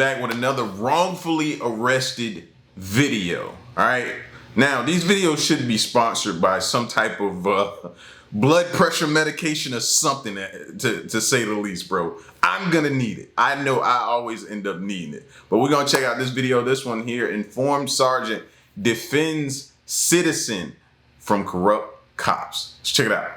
back with another wrongfully arrested video. All right. Now, these videos should be sponsored by some type of blood pressure medication or something, to say the least, bro. I'm gonna need it. I know I always end up needing it. But we're gonna check out this video. This one here: informed sergeant defends citizen from corrupt cops. Let's check it out.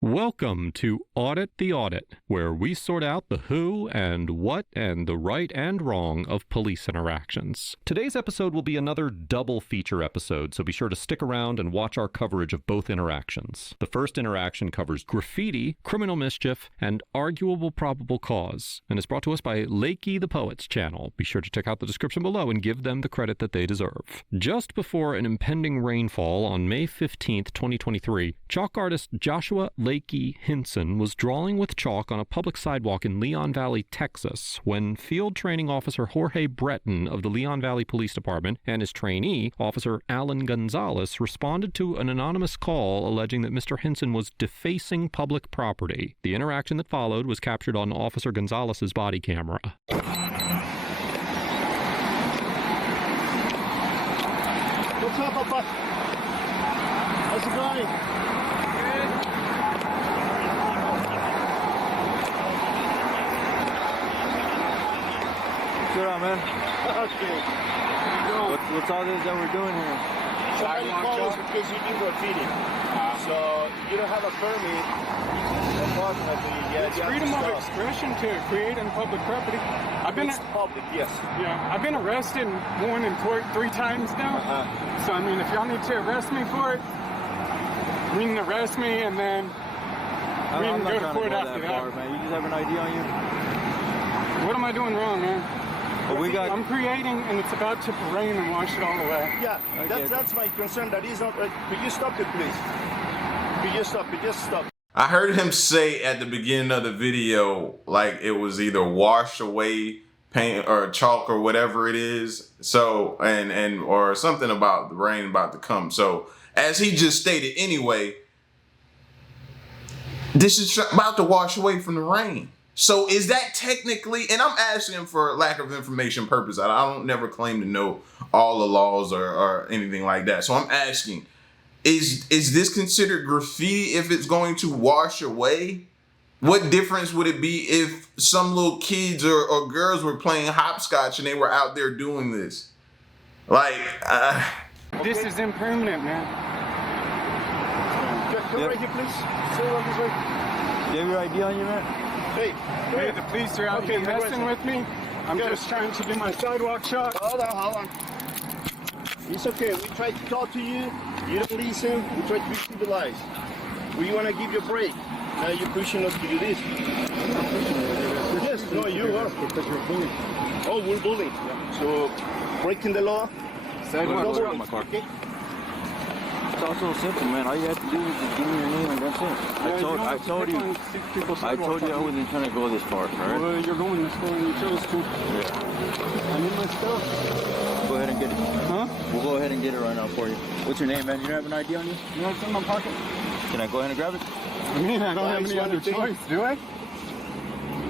Welcome to Audit the Audit, where we sort out the who and what and the right and wrong of police interactions. Today's episode will be another double feature episode, so be sure to stick around and watch our coverage of both interactions. The first interaction covers graffiti, criminal mischief, and arguable probable cause, and is brought to us by Lakey the Poets channel. Be sure to check out the description below and give them the credit that they deserve. Just before an impending rainfall on May 15th, 2023, chalk artist Joshua Lakey Hinson was drawing with chalk on a public sidewalk in Leon Valley, Texas, when field training officer Jorge Breton of the Leon Valley Police Department and his trainee, Officer Alan Gonzalez, responded to an anonymous call alleging that Mr. Hinson was defacing public property. The interaction that followed was captured on Officer Gonzalez's body camera. What's up, Papa? How's it going? Good on, man. Okay. What's all this that we're doing here? Somebody called us because you do graffiti. So you don't have a permit. Unfortunately, It's freedom of expression to create in public property. I've been public, yes. Yeah, I've been arrested and worn in court 3 times now. So I mean, if y'all need to arrest me for it, you can arrest me and then we can go to court after that. Far, man. You just have an ID on you? What am I doing wrong, man? Well, I'm creating and it's about to rain and wash it all away. Yeah, okay. That's my concern. That is not. Could you stop it, please? Could you stop it? Just stop. I heard him say at the beginning of the video, like it was either wash away paint or chalk or whatever it is. So, and or something about the rain about to come. So, as he just stated anyway, this is about to wash away from the rain. So is that technically, and I'm asking for lack of information purpose. I don't never claim to know all the laws or anything like that. So I'm asking, is this considered graffiti if it's going to wash away? What difference would it be if some little kids or girls were playing hopscotch and they were out there doing this? Like, This is impermanent, man. Come right here, please. Sit right this way. You have your ID on you, man? Hey, The police are out here messing with me. I'm just trying to do my sidewalk shot. Hold on. It's okay. We try to talk to you. You don't listen. We try to be civilized. We want to give you a break. Now you're pushing us to do this. Yes, no, you are. Because you're bullying. Oh, we're bullying. Yeah. So, breaking the law. Sidewalk shot. My car. It's all so simple, man. All you have to do is just give me your name and that's it. I told you I wasn't trying to go this far, all right? Well, you're going this far and you chose to. Yeah. I need my stuff. Go ahead and get it. Huh? We'll go ahead and get it right now for you. What's your name, man? You don't have an ID on you? You know, it's in my pocket. Can I go ahead and grab it? I mean, I don't have any other choice, do I?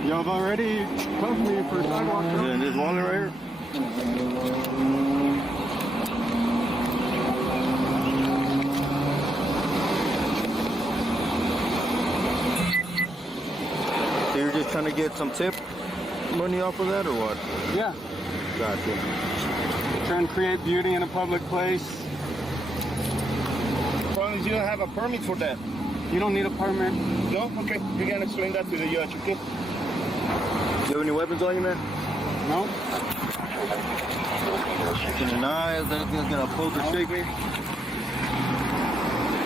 Y'all have already pumped me for a sidewalk shot. Is it in this wallet right here? So you're just trying to get some tip money off of that or what? Yeah. Gotcha. Trying to create beauty in a public place. As long as you don't have a permit for that. You don't need a permit. No? Okay. You can explain that to the judge, okay? You have any weapons on you, man? No? Can you deny if anything's gonna poke or shake me?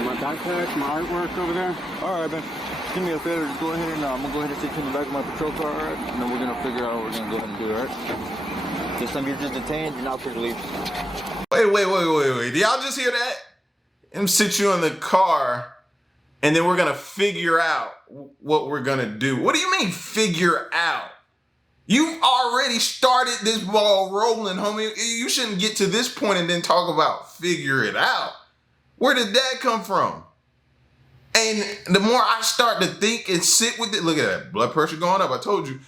My backpack, my artwork over there. Alright, man. Do me a favor, just go ahead and I'm gonna go ahead and sit you in the back of my patrol car, alright? And then we're gonna figure out what we're gonna go ahead and do, alright? This time you're just detained, you're not free to leave. wait. Did y'all just hear that? Him sit you in the car and then we're gonna figure out what we're gonna do. What do you mean figure out? You already started this ball rolling, homie. You shouldn't get to this point and then talk about figure it out. Where did that come from? And the more I start to think and sit with it, look at that, blood pressure going up. I told you.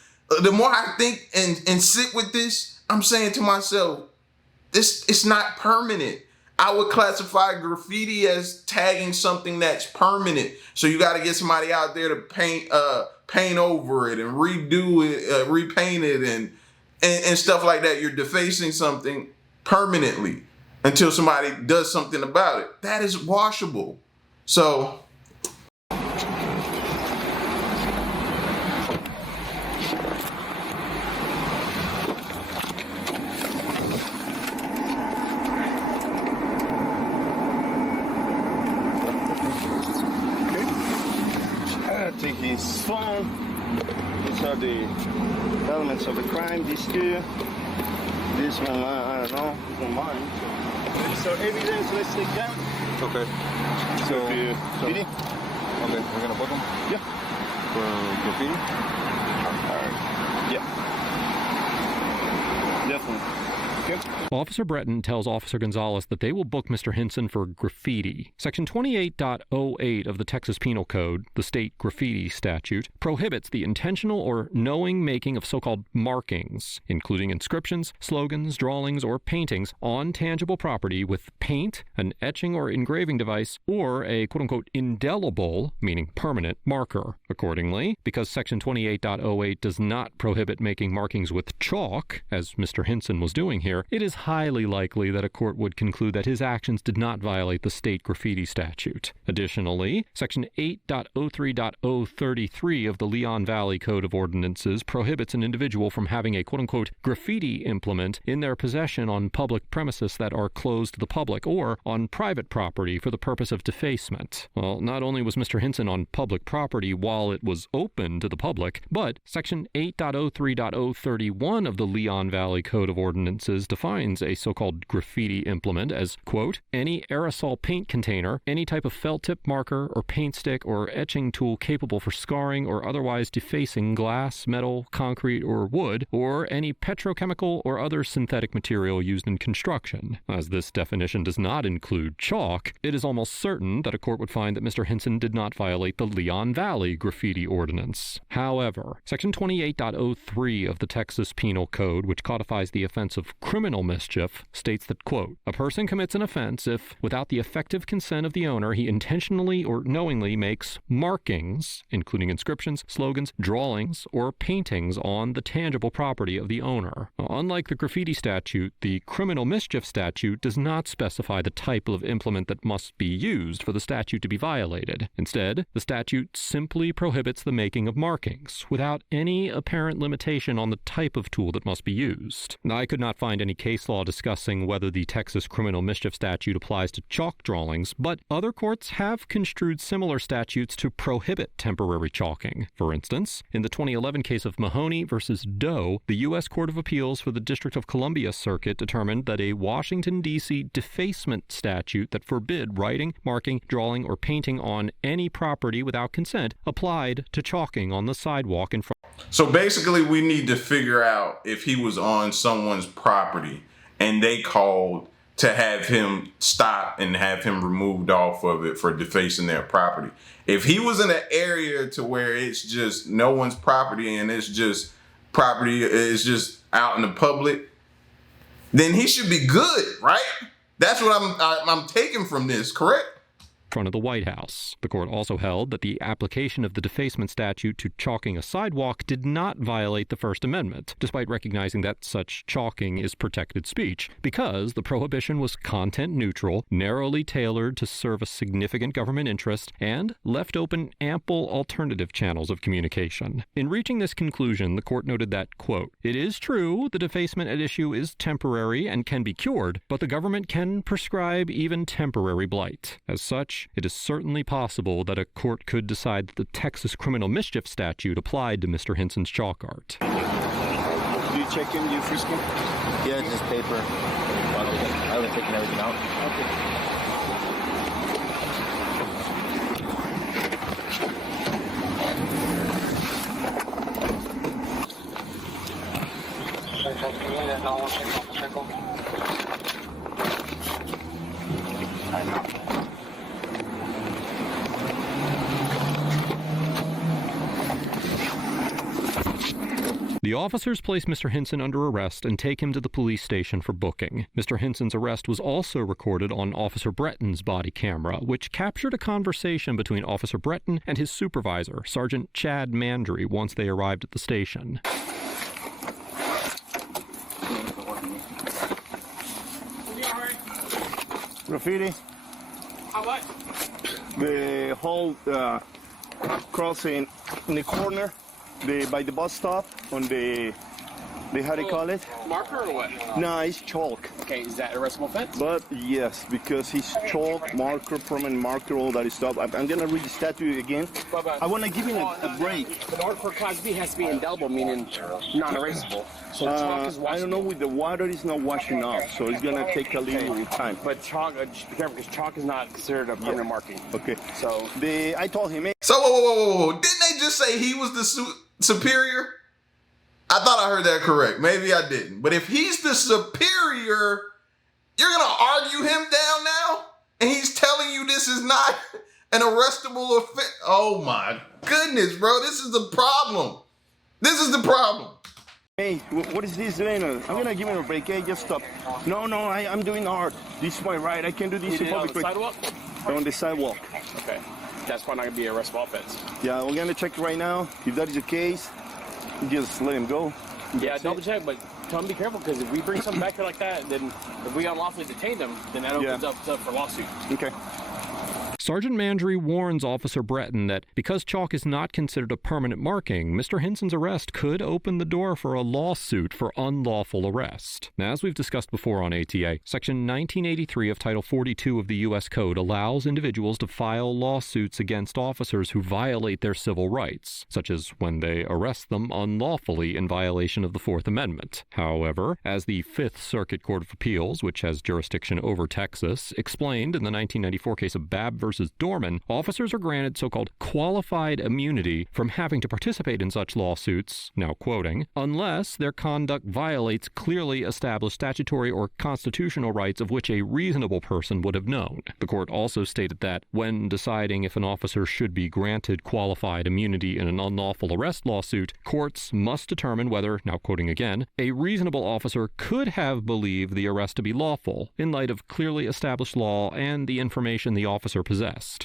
The more I think and sit with this, I'm saying to myself, it's not permanent. I would classify graffiti as tagging something that's permanent. So you got to get somebody out there to paint over it and redo it, repaint it and stuff like that. You're defacing something permanently until somebody does something about it. That is washable. So take his phone. These are the elements of the crime. These two. This one, I don't know. This one mine. So evidence, let's take that. Okay. So, Didi? Okay, we're gonna book him? Yeah. For graffiti? Yeah. Definitely. Okay. Officer Breton tells Officer Gonzalez that they will book Mr. Hinson for graffiti. Section 28.08 of the Texas Penal Code, the state graffiti statute, prohibits the intentional or knowing making of so-called markings, including inscriptions, slogans, drawings, or paintings on tangible property with paint, an etching or engraving device, or a quote-unquote indelible, meaning permanent, marker. Accordingly, because Section 28.08 does not prohibit making markings with chalk, as Mr. Hinson was doing here, it is highly likely that a court would conclude that his actions did not violate the state graffiti statute. Additionally, Section 8.03.033 of the Leon Valley Code of Ordinances prohibits an individual from having a quote-unquote graffiti implement in their possession on public premises that are closed to the public or on private property for the purpose of defacement. Well, not only was Mr. Hinson on public property while it was open to the public, but Section 8.03.031 of the Leon Valley Code of Ordinances defines a so-called graffiti implement as, quote, any aerosol paint container, any type of felt tip marker or paint stick or etching tool capable for scarring or otherwise defacing glass, metal, concrete, or wood, or any petrochemical or other synthetic material used in construction. As this definition does not include chalk, it is almost certain that a court would find that Mr. Hinson did not violate the Leon Valley graffiti ordinance. However, Section 28.03 of the Texas Penal Code, which codifies the offense of criminal mischief, states that, quote, a person commits an offense if, without the effective consent of the owner, he intentionally or knowingly makes markings, including inscriptions, slogans, drawings, or paintings on the tangible property of the owner. Now, unlike the graffiti statute, the criminal mischief statute does not specify the type of implement that must be used for the statute to be violated. Instead, the statute simply prohibits the making of markings, without any apparent limitation on the type of tool that must be used. Now, I could not find any case law discussing whether the Texas criminal mischief statute applies to chalk drawings, but other courts have construed similar statutes to prohibit temporary chalking. For instance, in the 2011 case of Mahoney versus Doe, the U.S. Court of Appeals for the District of Columbia Circuit determined that a Washington, D.C. defacement statute that forbid writing, marking, drawing, or painting on any property without consent applied to chalking on the sidewalk in front. So basically, we need to figure out if he was on someone's property and they called to have him stop and have him removed off of it for defacing their property. If he was in an area to where it's just no one's property and it's just property is just out in the public, then he should be good, right? That's what I'm taking from this, correct? Front of the White House. The court also held that the application of the defacement statute to chalking a sidewalk did not violate the First Amendment, despite recognizing that such chalking is protected speech, because the prohibition was content neutral, narrowly tailored to serve a significant government interest, and left open ample alternative channels of communication. In reaching this conclusion, the court noted that, quote, it is true the defacement at issue is temporary and can be cured, but the government can prescribe even temporary blight. As such, it is certainly possible that a court could decide that the Texas criminal mischief statute applied to Mr. Hinson's chalk art. Do you check him? Do you frisk him? Yeah, it's just paper. I haven't taken everything out. Okay. The officers place Mr. Hinson under arrest and take him to the police station for booking. Mr. Hinson's arrest was also recorded on Officer Breton's body camera, which captured a conversation between Officer Breton and his supervisor, Sergeant Chad Mandry, once they arrived at the station. Graffiti. How much? The whole crossing in the corner, by the bus stop on the how do you call it? Marker or what? No, it's chalk. Okay, is that arrestable offense? But yes, because he's chalk, marker, permanent marker, all that stuff. I'm gonna read the statute again. I wanna give him a break. In order for Class B, it has to be indelible, meaning non-erasable. So chalk is washing. I don't know, with the water is not washing off, so it's gonna take a little time. But chalk, just be careful, because chalk is not considered a permanent marking. Okay. So I told him, So whoa. Didn't they just say he was the superior? I thought I heard that correct. Maybe I didn't. But if he's the superior, you're going to argue him down now? And he's telling you this is not an arrestable offense? Oh my goodness, bro. This is the problem. This is the problem. hey, what is this doing? I'm gonna give him a break. Hey, just stop. No, I'm doing art. This is my right. I can do this in on public. the sidewalk? On the sidewalk. Okay. That's probably not going to be an arrestable offense. Yeah, we're gonna check right now. If that is the case, just let him go. Yeah, double check, but tell him to be careful, because if we bring something back here like that, then if we unlawfully detain them, then that opens up for lawsuit. Okay. Sergeant Mandry warns Officer Breton that because chalk is not considered a permanent marking, Mr. Hinson's arrest could open the door for a lawsuit for unlawful arrest. Now, as we've discussed before on ATA, Section 1983 of Title 42 of the U.S. Code allows individuals to file lawsuits against officers who violate their civil rights, such as when they arrest them unlawfully in violation of the Fourth Amendment. However, as the Fifth Circuit Court of Appeals, which has jurisdiction over Texas, explained in the 1994 case of Babb v. Dorman, officers are granted so-called qualified immunity from having to participate in such lawsuits, now quoting, unless their conduct violates clearly established statutory or constitutional rights of which a reasonable person would have known. The court also stated that when deciding if an officer should be granted qualified immunity in an unlawful arrest lawsuit, courts must determine whether, now quoting again, a reasonable officer could have believed the arrest to be lawful in light of clearly established law and the information the officer possessed.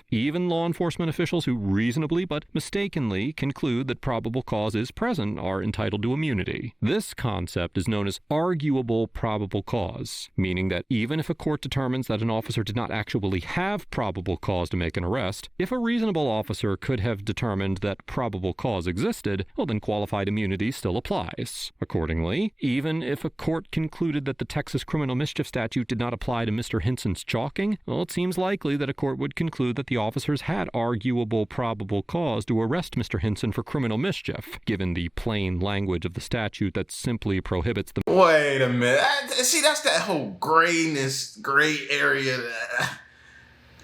Even law enforcement officials who reasonably but mistakenly conclude that probable cause is present are entitled to immunity. This concept is known as arguable probable cause, meaning that even if a court determines that an officer did not actually have probable cause to make an arrest, if a reasonable officer could have determined that probable cause existed, well, then qualified immunity still applies. Accordingly, even if a court concluded that the Texas criminal mischief statute did not apply to Mr. Hinson's chalking, well, it seems likely that a court would conclude that the officers had arguable probable cause to arrest Mr. Hinson for criminal mischief, given the plain language of the statute that simply prohibits the... Wait a minute. See, that's that whole gray area.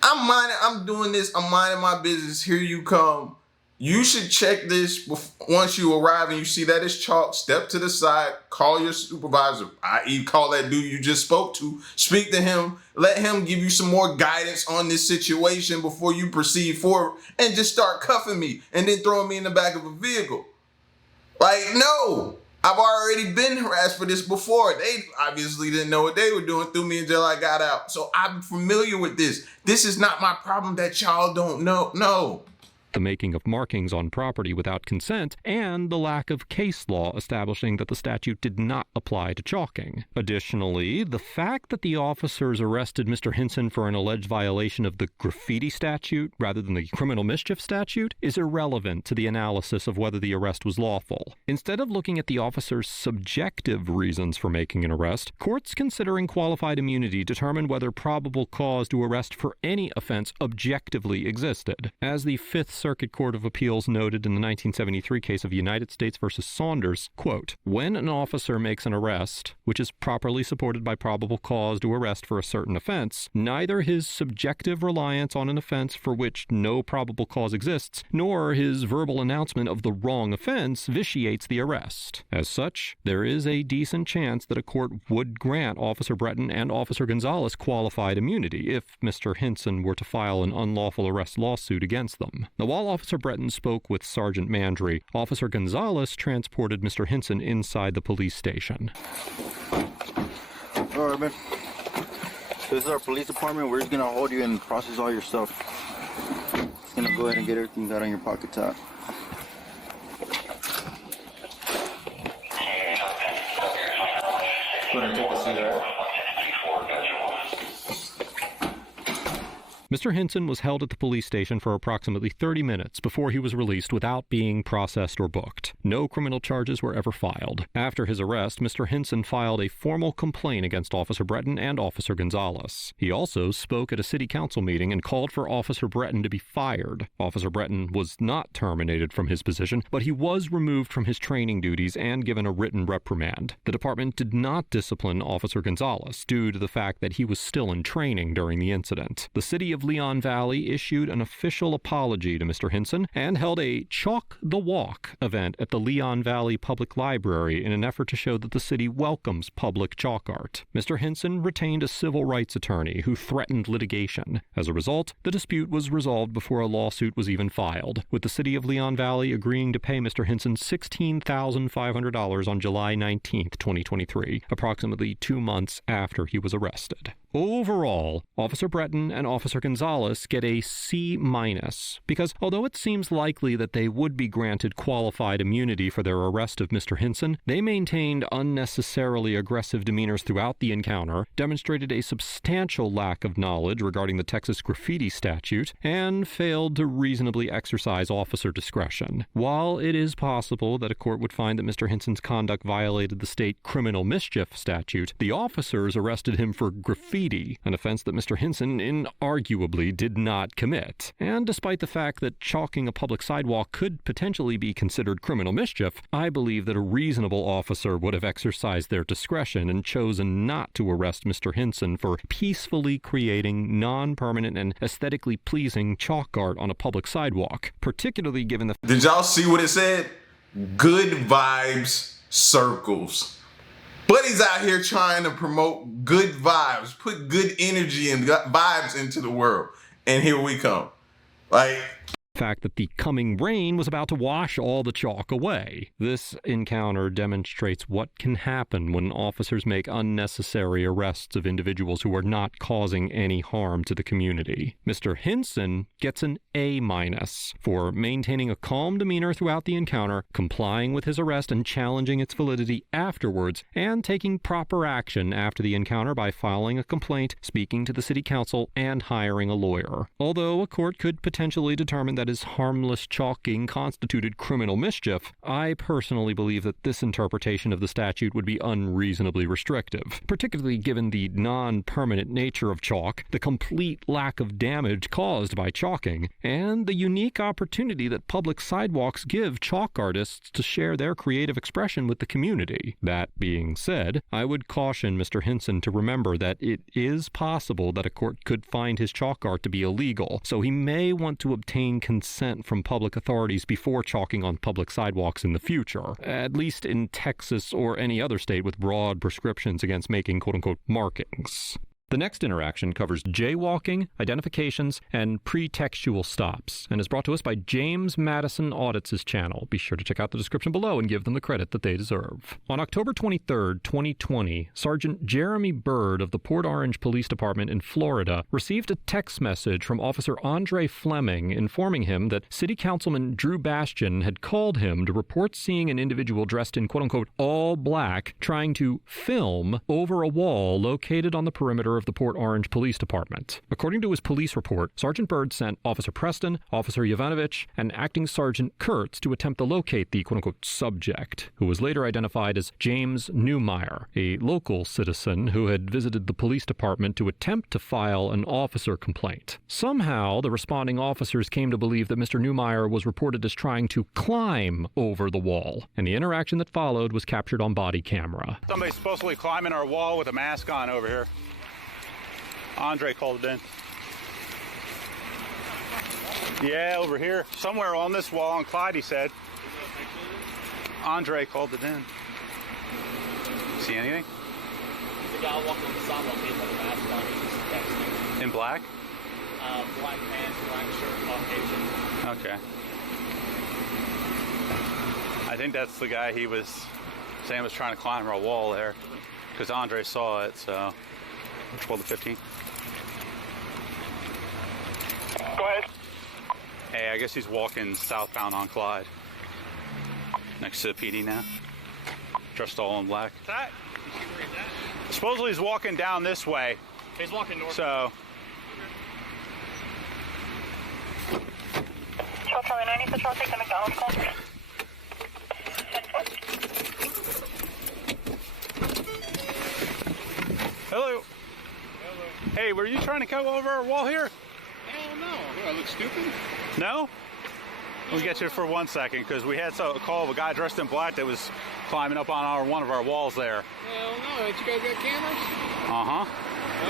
I'm doing this. I'm minding my business. Here you come. You should check this once you arrive and you see that it's chalk. Step to the side, call your supervisor, i.e. call that dude you just spoke to, speak to him, let him give you some more guidance on this situation before you proceed forward and just start cuffing me and then throwing me in the back of a vehicle. Like, no, I've already been harassed for this before. They obviously didn't know what they were doing, threw me until I got out. So I'm familiar with this. This is not my problem that y'all don't know. No. The making of markings on property without consent, and the lack of case law establishing that the statute did not apply to chalking. Additionally, the fact that the officers arrested Mr. Hinson for an alleged violation of the graffiti statute rather than the criminal mischief statute is irrelevant to the analysis of whether the arrest was lawful. Instead of looking at the officers' subjective reasons for making an arrest, courts considering qualified immunity determine whether probable cause to arrest for any offense objectively existed. As the Fifth Circuit Court of Appeals noted in the 1973 case of United States versus Saunders, quote, when an officer makes an arrest, which is properly supported by probable cause to arrest for a certain offense, neither his subjective reliance on an offense for which no probable cause exists, nor his verbal announcement of the wrong offense vitiates the arrest. As such, there is a decent chance that a court would grant Officer Breton and Officer Gonzalez qualified immunity if Mr. Hinson were to file an unlawful arrest lawsuit against them. Now, while Officer Breton spoke with Sergeant Mandry, Officer Gonzalez transported Mr. Hinson inside the police station. All right, man. So this is our police department. We're just going to hold you and process all your stuff. Just going to go ahead and get everything you got on your pocket top. Mr. Hinson was held at the police station for approximately 30 minutes before he was released without being processed or booked. No criminal charges were ever filed. After his arrest, Mr. Hinson filed a formal complaint against Officer Breton and Officer Gonzalez. He also spoke at a city council meeting and called for Officer Breton to be fired. Officer Breton was not terminated from his position, but he was removed from his training duties and given a written reprimand. The department did not discipline Officer Gonzalez due to the fact that he was still in training during the incident. The city of Leon Valley issued an official apology to Mr. Hinson and held a Chalk the Walk event at the Leon Valley Public Library in an effort to show that the city welcomes public chalk art. Mr. Hinson retained a civil rights attorney who threatened litigation. As a result, the dispute was resolved before a lawsuit was even filed, with the city of Leon Valley agreeing to pay Mr. Hinson $16,500 on July 19, 2023, approximately 2 months after he was arrested. Overall, Officer Breton and Officer Gonzalez get a C-, because although it seems likely that they would be granted qualified immunity for their arrest of Mr. Hinson, they maintained unnecessarily aggressive demeanors throughout the encounter, demonstrated a substantial lack of knowledge regarding the Texas graffiti statute, and failed to reasonably exercise officer discretion. While it is possible that a court would find that Mr. Hinson's conduct violated the state criminal mischief statute, the officers arrested him for graffiti, an offense that Mr. Hinson inarguably did not commit. And despite the fact that chalking a public sidewalk could potentially be considered criminal mischief, I believe that a reasonable officer would have exercised their discretion and chosen not to arrest Mr. Hinson for peacefully creating non-permanent and aesthetically pleasing chalk art on a public sidewalk, particularly given the... Did y'all see what it said? Good vibes circles. Buddy's out here trying to promote good vibes, put good energy and vibes into the world. And here we come. Like... fact that the coming rain was about to wash all the chalk away. This encounter demonstrates what can happen when officers make unnecessary arrests of individuals who are not causing any harm to the community. Mr. Hinson gets an A- for maintaining a calm demeanor throughout the encounter, complying with his arrest and challenging its validity afterwards, and taking proper action after the encounter by filing a complaint, speaking to the city council, and hiring a lawyer. Although a court could potentially determine that his harmless chalking constituted criminal mischief, I personally believe that this interpretation of the statute would be unreasonably restrictive, particularly given the non-permanent nature of chalk, the complete lack of damage caused by chalking, and the unique opportunity that public sidewalks give chalk artists to share their creative expression with the community. That being said, I would caution Mr. Hinson to remember that it is possible that a court could find his chalk art to be illegal, so he may want to obtain consent from public authorities before chalking on public sidewalks in the future, at least in Texas or any other state with broad prescriptions against making quote-unquote markings. The next interaction covers jaywalking, identifications, and pretextual stops, and is brought to us by James Madison Audits' channel. Be sure to check out the description below and give them the credit that they deserve. On October 23, 2020, Sergeant Jeremy Bird of the Port Orange Police Department in Florida received a text message from Officer Andre Fleming informing him that City Councilman Drew Bastian had called him to report seeing an individual dressed in quote-unquote all black trying to film over a wall located on the perimeter member of the Port Orange Police Department. According to his police report, Sergeant Bird sent Officer Preston, Officer Yovanovich, and Acting Sergeant Kurtz to attempt to locate the quote-unquote subject, who was later identified as James Newmeyer, a local citizen who had visited the police department to attempt to file an officer complaint. Somehow, the responding officers came to believe that Mr. Newmeyer was reported as trying to climb over the wall, and the interaction that followed was captured on body camera. Somebody's supposedly climbing our wall with a mask on over here. Andre called it in. Yeah, over here. Somewhere on this wall on Clyde, he said. Andre called it in. See anything? The guy walking on the sidewalk, he had a mask on, he was texting. In black? Black pants, black shirt, Caucasian. Okay. I think that's the guy he was saying was trying to climb our wall there, because Andre saw it, so 12 to 15. Go ahead. Hey, I guess he's walking southbound on Clyde. Next to the PD now. Dressed all in black. That? Supposedly he's walking down this way. He's walking north. So. Patrol Charlie 90, Patrol, take the McDonald's call. Hello. Hey, were you trying to come over our wall here? Hell no. Do I look stupid? No? We'll get you for 1 second, because we had a call of a guy dressed in black that was climbing up on one of our walls there. Hell no. Don't you guys got cameras? Uh-huh.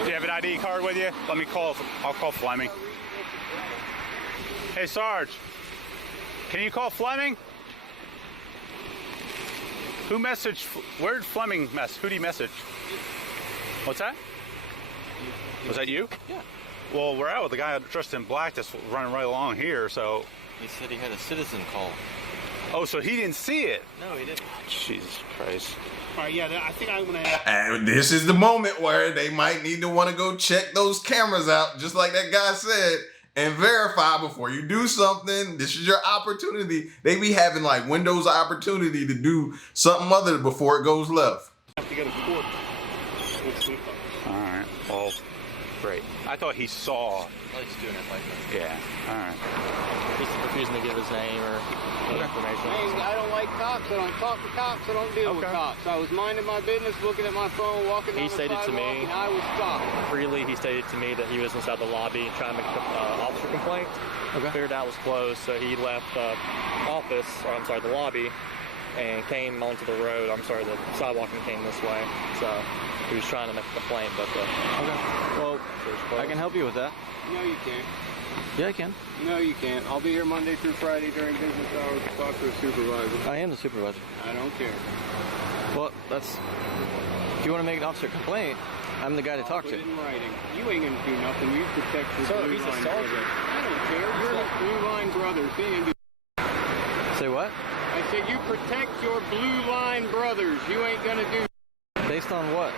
Do you have an ID card with you? Let me call. I'll call Fleming. Hey, Sarge. Can you call Fleming? Who messaged? Where did Fleming mess? Who did he message? What's that? Was that you? Yeah. Well, we're out with the guy dressed in black that's running right along here, so. He said he had a citizen call. Oh, so he didn't see it? No, he didn't. Jesus Christ. All right, yeah, I think I'm going to... And this is the moment where they might need to want to go check those cameras out, just like that guy said, and verify before you do something. This is your opportunity. They be having like windows of opportunity to do something other before it goes left. have to go to court. All right. Well, great. I thought he saw. Well, he's doing it like that. Yeah. All right. He's refusing to give his name or any information. I don't like cops. I don't talk to cops. I don't deal with cops. I was minding my business, looking at my phone, walking down the sidewalk, and I was stopped. Freely, he stated to me that he was inside the lobby trying to make an officer complaint. Figured out it was closed, so he left the office, or I'm sorry, the lobby, and came onto the road. I'm sorry, the sidewalk, and came this way. So he was trying to make a complaint, but Well, I can help you with that. No, you can't. Yeah, I can. No, you can't. I'll be here Monday through Friday during business hours to talk to a supervisor. I am the supervisor. I don't care. Well, that's... If you want to make an officer complaint, I'm the guy to talk Put to. it in writing. You ain't gonna do nothing. You protect your Sir, blue he's a line soldier. brothers. I don't care. You're the blue line brothers. They ain't gonna do. Say what? I said you protect your blue line brothers. You ain't gonna do. Based on what?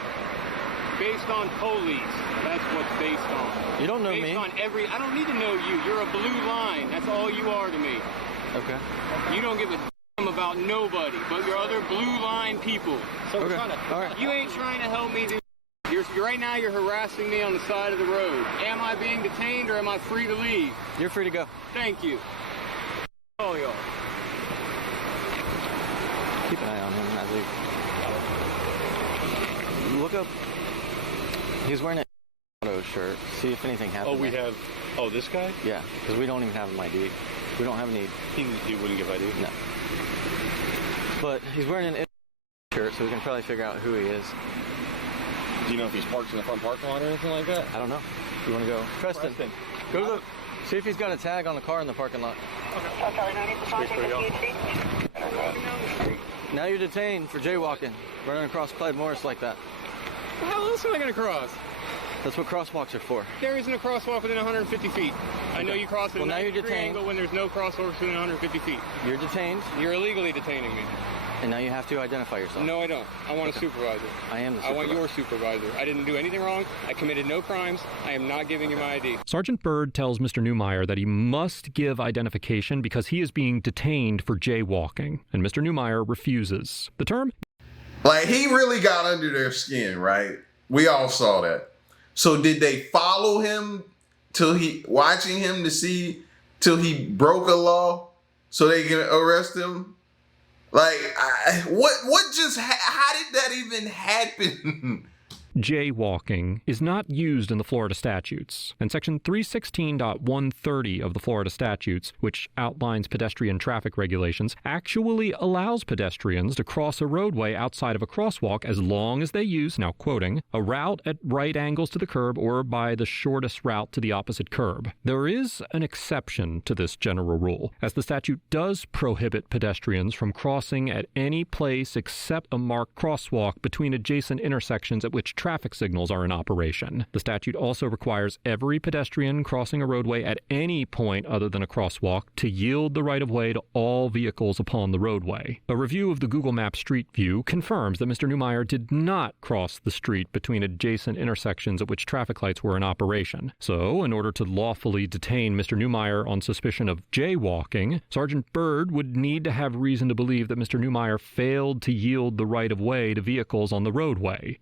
Based on police. That's what's based on. You don't know based me. on every. I don't need to know you. You're a blue line. That's all you are to me. Okay. You don't give a damn about nobody, but your other blue line people. so we're Okay. trying to. All right. You ain't trying to help me do. You're right now. You're harassing me on the side of the road. Am I being detained or am I free to leave? You're free to go. Thank you. Oh, y'all. Keep an eye on him as he... Look up... He's wearing an auto shirt. See if anything happened. Oh, we there. have. Oh, this guy? Yeah, because we don't even have him ID. We don't have any... He wouldn't give ID. No. But he's wearing an shirt, so we can probably figure out who he is. Do you know if he's parked in the front parking lot or anything like that? I don't know. You want to go? Preston. Go to the... See if he's got a tag on the car in the parking lot. Now you're detained for jaywalking. Running across Clyde Morris like that. How else am I going to cross? That's what crosswalks are for. There isn't a crosswalk within 150 feet. I know you cross at Well, a now you're 90-degree detained. angle when there's no crosswalks within 150 feet. You're detained, You're illegally detaining me. and now you have to identify yourself. No, I don't. I want a supervisor. I am the I want supervisor. your supervisor. I didn't do anything wrong. I committed no crimes. I am not giving you my ID. Sergeant Bird tells Mr. Newmeyer that he must give identification because he is being detained for jaywalking, and Mr. Newmeyer refuses. The term Like, he really got under their skin, right? We all saw that. So did they follow him watching him to see till he broke a law so they can arrest him? Like, how did that even happen? Jaywalking is not used in the Florida statutes, and Section 316.130 of the Florida statutes, which outlines pedestrian traffic regulations, actually allows pedestrians to cross a roadway outside of a crosswalk as long as they use, now quoting, a route at right angles to the curb or by the shortest route to the opposite curb. There is an exception to this general rule, as the statute does prohibit pedestrians from crossing at any place except a marked crosswalk between adjacent intersections at which traffic signals are in operation. The statute also requires every pedestrian crossing a roadway at any point other than a crosswalk to yield the right-of-way to all vehicles upon the roadway. A review of the Google Maps Street View confirms that Mr. Neumeier did not cross the street between adjacent intersections at which traffic lights were in operation. So, in order to lawfully detain Mr. Neumeier on suspicion of jaywalking, Sergeant Byrd would need to have reason to believe that Mr. Neumeier failed to yield the right-of-way to vehicles on the roadway.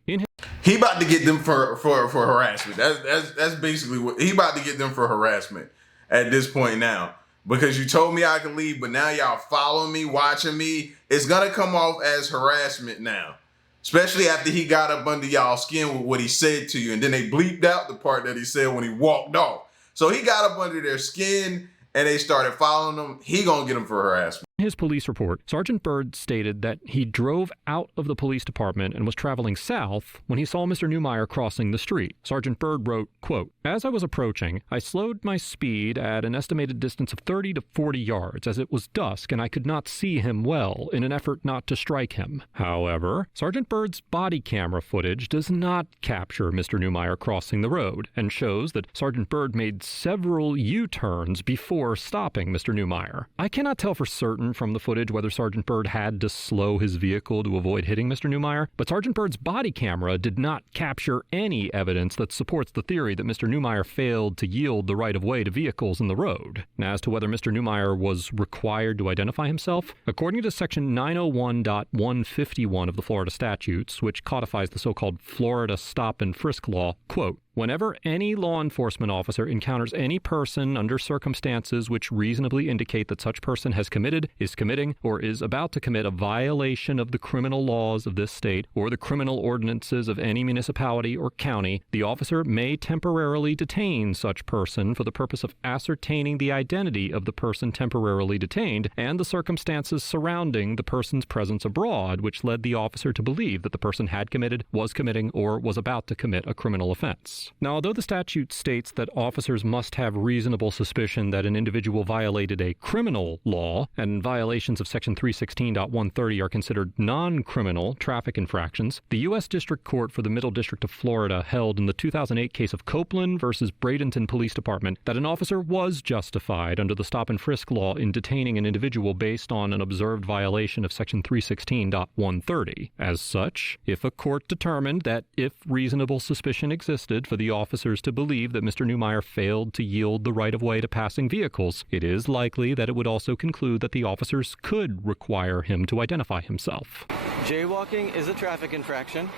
He about to get them for harassment. That's basically what he about to get them for harassment at this point now. Because you told me I could leave, but now y'all following me, watching me. It's gonna come off as harassment now. Especially after he got up under y'all skin with what he said to you. And then they bleeped out the part that he said when he walked off. So he got up under their skin and they started following him. He gonna get him for harassment. In his police report, Sergeant Byrd stated that he drove out of the police department and was traveling south when he saw Mr. Neumeier crossing the street. Sergeant Byrd wrote, quote, "As I was approaching, I slowed my speed at an estimated distance of 30 to 40 yards as it was dusk and I could not see him well in an effort not to strike him. However, Sergeant Byrd's body camera footage does not capture Mr. Neumeier crossing the road and shows that Sergeant Byrd made several U-turns before stopping Mr. Neumeier. I cannot tell for certain from the footage whether Sergeant Byrd had to slow his vehicle to avoid hitting Mr. Neumeier, but Sergeant Byrd's body camera did not capture any evidence that supports the theory that Mr. Neumeier failed to yield the right-of-way to vehicles in the road. Now, as to whether Mr. Neumeier was required to identify himself, according to Section 901.151 of the Florida statutes, which codifies the so-called Florida Stop and Frisk Law, quote, "Whenever any law enforcement officer encounters any person under circumstances which reasonably indicate that such person has committed, is committing, or is about to commit a violation of the criminal laws of this state or the criminal ordinances of any municipality or county, the officer may temporarily detain such person for the purpose of ascertaining the identity of the person temporarily detained and the circumstances surrounding the person's presence abroad which led the officer to believe that the person had committed, was committing, or was about to commit a criminal offense." Now, although the statute states that officers must have reasonable suspicion that an individual violated a criminal law, and violations of Section 316.130 are considered non-criminal traffic infractions, the U.S. District Court for the Middle District of Florida held in the 2008 case of Copeland versus Bradenton Police Department that an officer was justified under the stop and frisk law in detaining an individual based on an observed violation of Section 316.130. As such, if a court determined that if reasonable suspicion existed for the officers to believe that Mr. Neumeier failed to yield the right-of-way to passing vehicles, it is likely that it would also conclude that the officers could require him to identify himself. Jaywalking is a traffic infraction.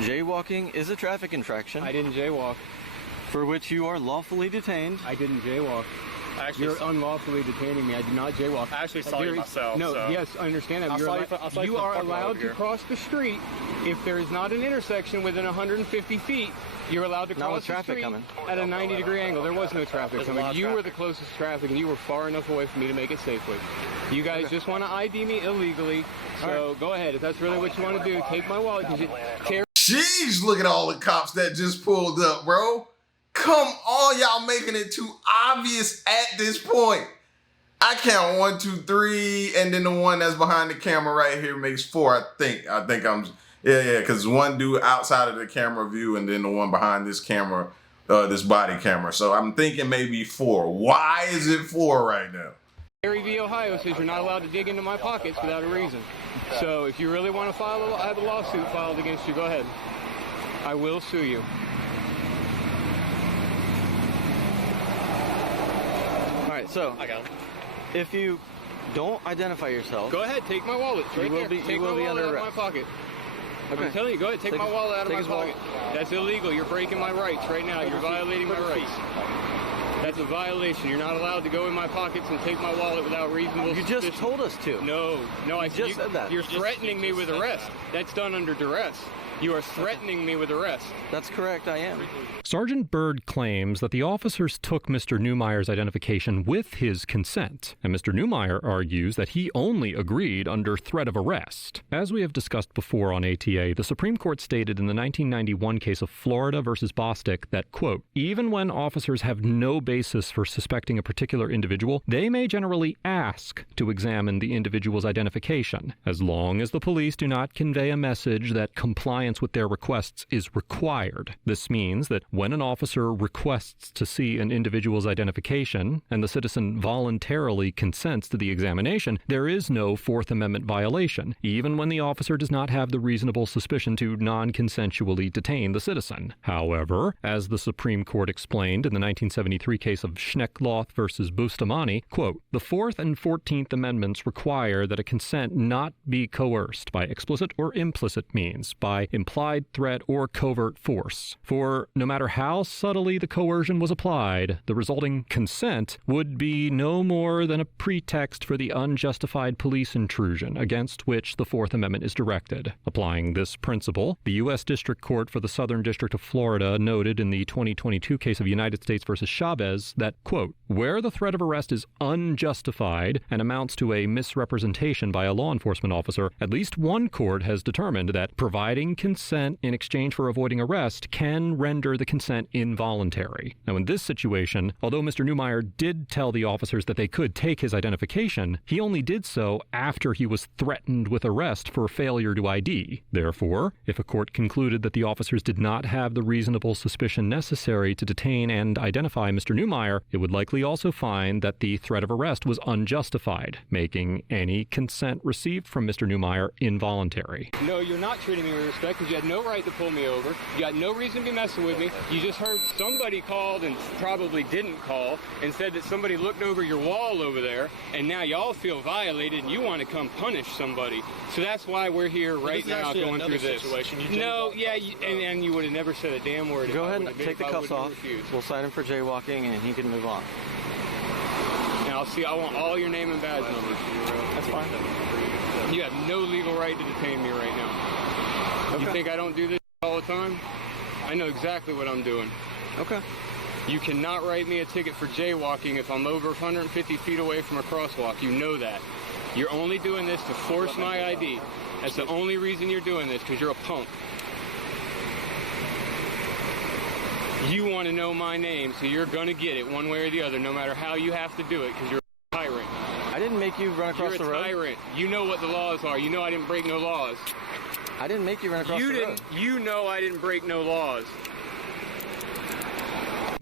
Jaywalking is a traffic infraction. I didn't jaywalk. For which you are lawfully detained. I didn't jaywalk. You're unlawfully detaining me. I did not jaywalk. I actually saw you myself. No, so. yes, I understand that. You are allowed to cross the street if there is not an intersection within 150 feet. You're allowed to cross the street at a 90-degree angle. There was no traffic coming. You were the closest traffic, and you were far enough away for me to make it safely. You guys just want to ID me illegally, so go ahead. If that's really what you want to do, take my wallet. Jeez, look at all the cops that just pulled up, bro. Come on, y'all making it too obvious at this point. I count 1, 2, 3, and then the one that's behind the camera right here makes 4. I think I'm, because one dude outside of the camera view and then the one behind this camera, this body camera. So I'm thinking maybe 4. Why is it 4 right now? Gary v. Ohio says you're not allowed to dig into my pockets without a reason. So if you really want to have a lawsuit filed against you, go ahead. I will sue you. so I got him. if you don't identify yourself, Go ahead, take my wallet. It's right there. Take my wallet out of my pocket. Okay. I'm telling you, go ahead, take my wallet out of my pocket. That's illegal. You're breaking my rights right now. You're violating my rights. That's a violation. You're not allowed to go in my pockets and take my wallet without reasonable You suspicion. just told us to. No, I just said that. You're threatening me with arrest. That's done under duress. You are threatening me with arrest. That's correct, I am. Sergeant Bird claims that the officers took Mr. Neumeyer's identification with his consent, and Mr. Neumeyer argues that he only agreed under threat of arrest. As we have discussed before on ATA, the Supreme Court stated in the 1991 case of Florida versus Bostic that, quote, even when officers have no basis for suspecting a particular individual, they may generally ask to examine the individual's identification, as long as the police do not convey a message that compliance with their requests is required. This means that when an officer requests to see an individual's identification and the citizen voluntarily consents to the examination, there is no Fourth Amendment violation, even when the officer does not have the reasonable suspicion to non-consensually detain the citizen. However, as the Supreme Court explained in the 1973 case of Schneckloth versus Bustamante, quote, the Fourth and 14th Amendments require that a consent not be coerced by explicit or implicit means, by implied threat or covert force. For no matter how subtly the coercion was applied, the resulting consent would be no more than a pretext for the unjustified police intrusion against which the Fourth Amendment is directed. Applying this principle, the U.S. District Court for the Southern District of Florida noted in the 2022 case of United States versus Chavez that, quote, where the threat of arrest is unjustified and amounts to a misrepresentation by a law enforcement officer, at least one court has determined that providing consent in exchange for avoiding arrest can render the consent involuntary. Now, in this situation, although Mr. Neumeyer did tell the officers that they could take his identification, he only did so after he was threatened with arrest for failure to ID. Therefore, if a court concluded that the officers did not have the reasonable suspicion necessary to detain and identify Mr. Neumeyer, it would likely also find that the threat of arrest was unjustified, making any consent received from Mr. Neumeyer involuntary. No, you're not treating me with respect because you had no right to pull me over. You had no reason to be messing with me. You just heard somebody called and probably didn't call and said that somebody looked over your wall over there, and now y'all feel violated and you want to come punish somebody. So that's why we're here right now going through this. No, yeah, and you would have never said a damn word. Go ahead and take the cuffs off. We'll cite him for jaywalking and he can move on. Now, I want all your name and badge numbers. That's fine. You have no legal right to detain me right now. Okay. You think I don't do this all the time? I know exactly what I'm doing. Okay. You cannot write me a ticket for jaywalking if I'm over 150 feet away from a crosswalk. You know that. You're only doing this to force my ID. That's the only reason you're doing this, because you're a punk. You want to know my name, so you're going to get it one way or the other, no matter how you have to do it, because you're a tyrant. I didn't make you run across the road. You're a tyrant. You know what the laws are. You know I didn't break no laws. I didn't make you run across the road. You know I didn't break no laws.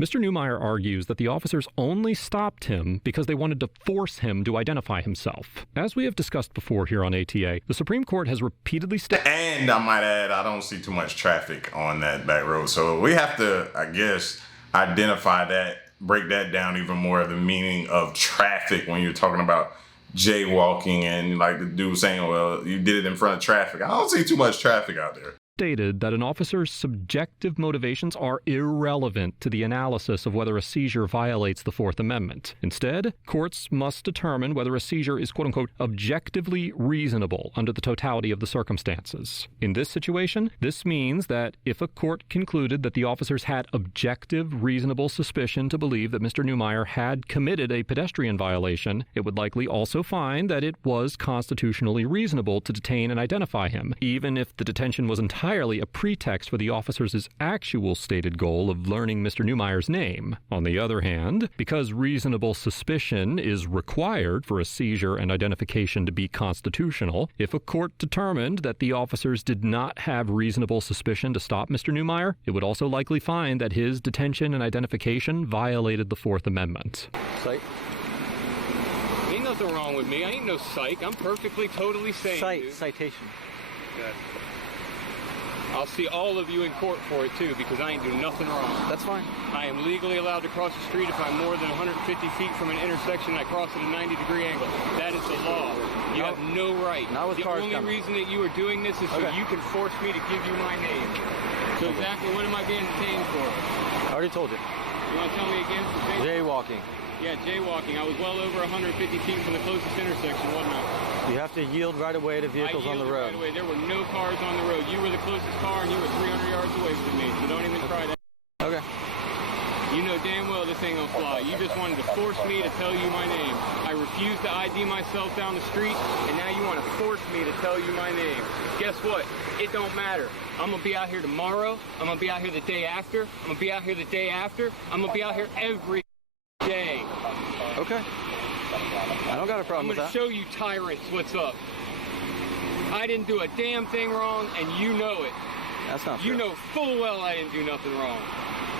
Mr. Neumeyer argues that the officers only stopped him because they wanted to force him to identify himself. As we have discussed before here on ATA, the Supreme Court has repeatedly stated... And I might add, I don't see too much traffic on that back road. So we have to, I guess, identify that, break that down even more, the meaning of traffic when you're talking about jaywalking and like the dude saying, well, you did it in front of traffic. I don't see too much traffic out there. Stated that an officer's subjective motivations are irrelevant to the analysis of whether a seizure violates the Fourth Amendment. Instead, courts must determine whether a seizure is quote-unquote objectively reasonable under the totality of the circumstances. In this situation, this means that if a court concluded that the officers had objective reasonable suspicion to believe that Mr. Neumeyer had committed a pedestrian violation, it would likely also find that it was constitutionally reasonable to detain and identify him, even if the detention was entirely a pretext for the officers' actual stated goal of learning Mr. Neumeyer's name. On the other hand, because reasonable suspicion is required for a seizure and identification to be constitutional, if a court determined that the officers did not have reasonable suspicion to stop Mr. Neumeyer, it would also likely find that his detention and identification violated the Fourth Amendment. Psych. Ain't nothing wrong with me. I ain't no psych. I'm perfectly, totally sane. Citation. Good. I'll see all of you in court for it too, because I ain't do nothing wrong. That's fine. I am legally allowed to cross the street if I'm more than 150 feet from an intersection and I cross at a 90-degree angle. That is the law. You have no right. Not with the cars only coming. reason that you are doing this is so you can force me to give you my name. So exactly what am I being detained for? I already told you. You want to tell me again? Jaywalking. Yeah, jaywalking. I was well over 150 feet from the closest intersection, wasn't I? You have to yield right away to vehicles on the road. Right away. There were no cars on the road. You were the closest car and you were 300 yards away from me, so don't even try that. Okay. You know damn well this ain't gonna fly. You just wanted to force me to tell you my name. I refused to ID myself down the street, and now you want to force me to tell you my name. Guess what? It don't matter. I'm gonna be out here tomorrow. I'm gonna be out here the day after. I'm gonna be out here the day after. I'm gonna be out here every day. Okay. I don't got a problem I'm with gonna that. show you tyrants what's up. I didn't do a damn thing wrong, and you know it. That's not true. You know full well I didn't do nothing wrong.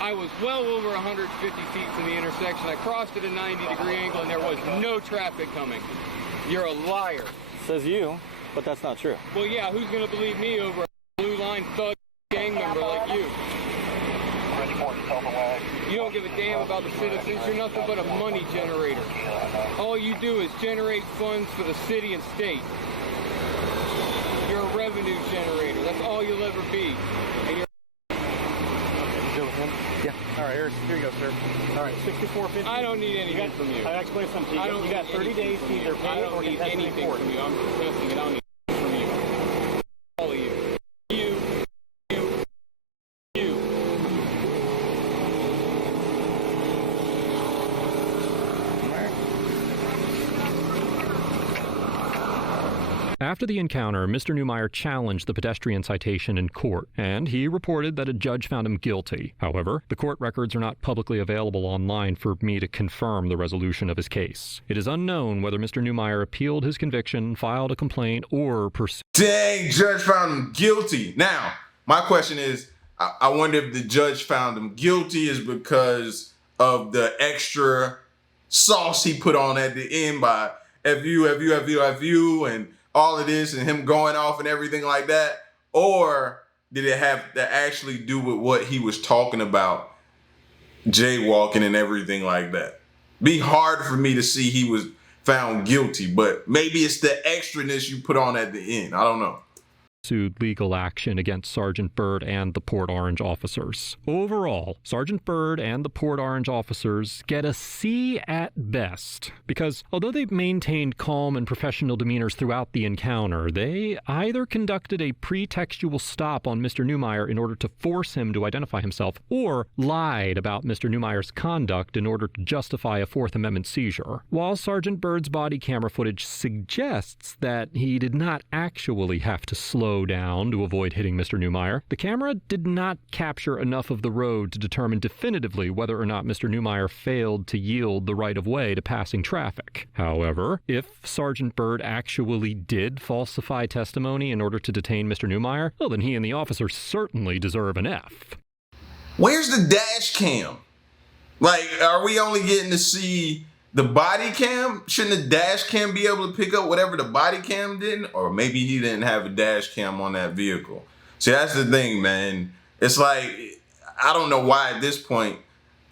I was well over 150 feet from the intersection. I crossed at a 90-degree angle, and there was no traffic coming. You're a liar. Says you, but that's not true. Well, yeah, who's gonna believe me over a blue line thug gang member like you? You don't give a damn about the citizens. You're nothing but a money generator. All you do is generate funds for the city and state. You're a revenue generator. That's all you'll ever be. And you're Go with him? Yeah. All right, here you go, sir. All right, 64.50. I don't need anything from you. I'll explain something to you. You got 30 days to either I pay don't or need contest in anything court. from you. I'm protesting it. I don't need anything from you. All of you. You. After the encounter, Mr. Newmeyer challenged the pedestrian citation in court, and he reported that a judge found him guilty. However, the court records are not publicly available online for me to confirm the resolution of his case. It is unknown whether Mr. Newmeyer appealed his conviction, filed a complaint, or pursued. Dang, judge found him guilty. Now, my question is, I wonder if the judge found him guilty is because of the extra sauce he put on at the end by F you, and all of this and him going off and everything like that? Or did it have to actually do with what he was talking about, jaywalking and everything like that? Be hard for me to see he was found guilty, but maybe it's the extraness you put on at the end. I don't know. Pursued legal action against Sergeant Byrd and the Port Orange officers. Overall, Sergeant Byrd and the Port Orange officers get a C at best, because although they maintained calm and professional demeanors throughout the encounter, they either conducted a pretextual stop on Mr. Newmeyer in order to force him to identify himself, or lied about Mr. Newmeyer's conduct in order to justify a Fourth Amendment seizure. While Sergeant Byrd's body camera footage suggests that he did not actually have to slow down to avoid hitting Mr. Newmeyer, the camera did not capture enough of the road to determine definitively whether or not Mr. Newmeyer failed to yield the right of way to passing traffic. However, if Sergeant Byrd actually did falsify testimony in order to detain Mr. Newmeyer, well, then he and the officer certainly deserve an F. Where's the dash cam? Like, are we only getting to see the body cam? Shouldn't the dash cam be able to pick up whatever the body cam didn't? Or maybe he didn't have a dash cam on that vehicle. See, that's the thing, man. It's like, I don't know why at this point,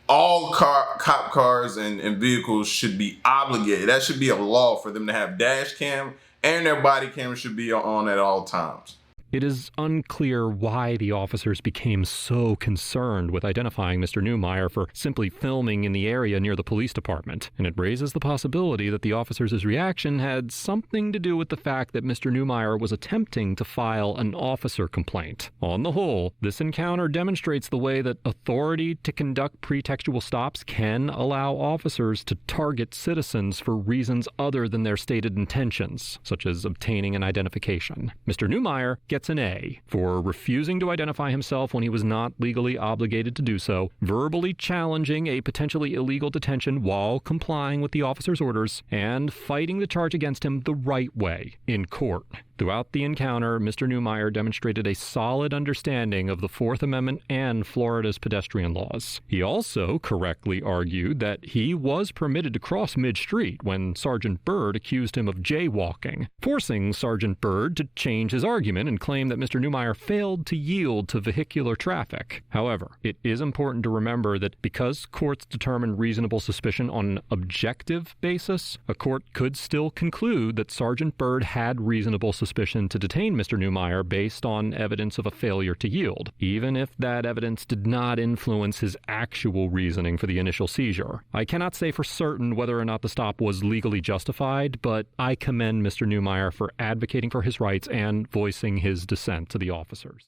all cop cars and vehicles should be obligated. That should be a law for them to have dash cam, and their body cam should be on at all times. It is unclear why the officers became so concerned with identifying Mr. Newmeyer for simply filming in the area near the police department, and it raises the possibility that the officers' reaction had something to do with the fact that Mr. Newmeyer was attempting to file an officer complaint. On the whole, this encounter demonstrates the way that authority to conduct pretextual stops can allow officers to target citizens for reasons other than their stated intentions, such as obtaining an identification. Mr. Newmeyer gets an A for refusing to identify himself when he was not legally obligated to do so, verbally challenging a potentially illegal detention while complying with the officer's orders, and fighting the charge against him the right way in court. Throughout the encounter, Mr. Newmeyer demonstrated a solid understanding of the Fourth Amendment and Florida's pedestrian laws. He also correctly argued that he was permitted to cross mid-street when Sergeant Byrd accused him of jaywalking, forcing Sergeant Byrd to change his argument and claim that Mr. Newmeyer failed to yield to vehicular traffic. However, it is important to remember that because courts determine reasonable suspicion on an objective basis, a court could still conclude that Sergeant Byrd had reasonable suspicion to detain Mr. Newmeyer based on evidence of a failure to yield, even if that evidence did not influence his actual reasoning for the initial seizure. I cannot say for certain whether or not the stop was legally justified, but I commend Mr. Newmeyer for advocating for his rights and voicing his dissent to the officers.